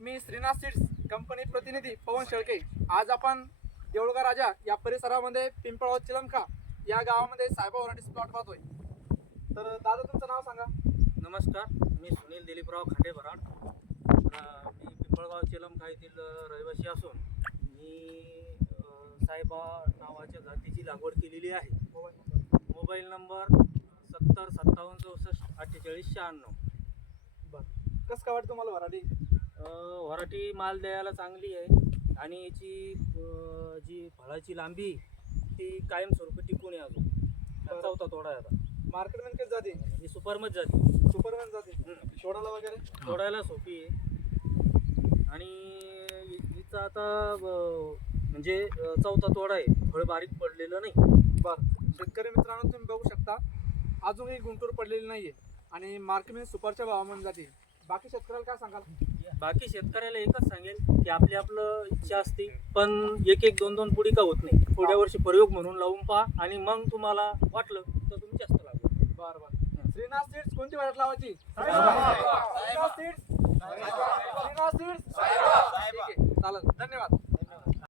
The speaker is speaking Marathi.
मी श्रीनाथ सीड्स कंपनी प्रतिनिधी पवन शेळके. आज आपण देऊळगा राजा या परिसरामध्ये पिंपळगाव चिलमखा या गावामध्ये साहेबा व्हरायटी प्लॉट पाहतोय. तर दादा तुमचं नाव सांगा. नमस्कार, मी सुनील दिलीपराव खांडे बराड. मी पिंपळगाव चिलमखा येथील रहिवासी असून मी साहेबा नावाच्या जातीची लागवड केलेली आहे. Mobile number 70 57 64 48 96. बरं, कसं काय वाटतं तुम्हाला व्हरायटी? व्हरायटी माल द्यायला चांगली आहे आणि याची जी फळाची लांबी ती कायमस्वरूपी टिकून आहे. अजून चौथा तोडा आहे. आता मार्केटमध्ये किती जाते? ही सुपरमच जाते. सुपरमॅन जाते. सोडायला वगैरे तोडायला सोपी आहे आणि हिचा आता म्हणजे चौथा तोडा आहे. फळ बारीक पडलेलं नाही. बरं, शेतकरी मित्रांनो तुम्ही बघू शकता अजूनही गुंटूर पडलेली नाहीये आणि मार्केटमध्ये सुपरच्या भावामध्ये जाते. बाकी शेतकऱ्याला काय सांगाल? बाकी शेतकऱ्याला एकच सांगेल की आपलं इच्छा असते, पण एक एक दोन दोन पुडी का होत नाही. पुढच्या वर्षी प्रयोग म्हणून लावून पहा आणि मग तुम्हाला वाटलं तर तुम्ही जास्त लागू. बरं. श्रीनाथ सीड्स कोणती व्हरायटी लावायची? श्रीनाथ सीड्स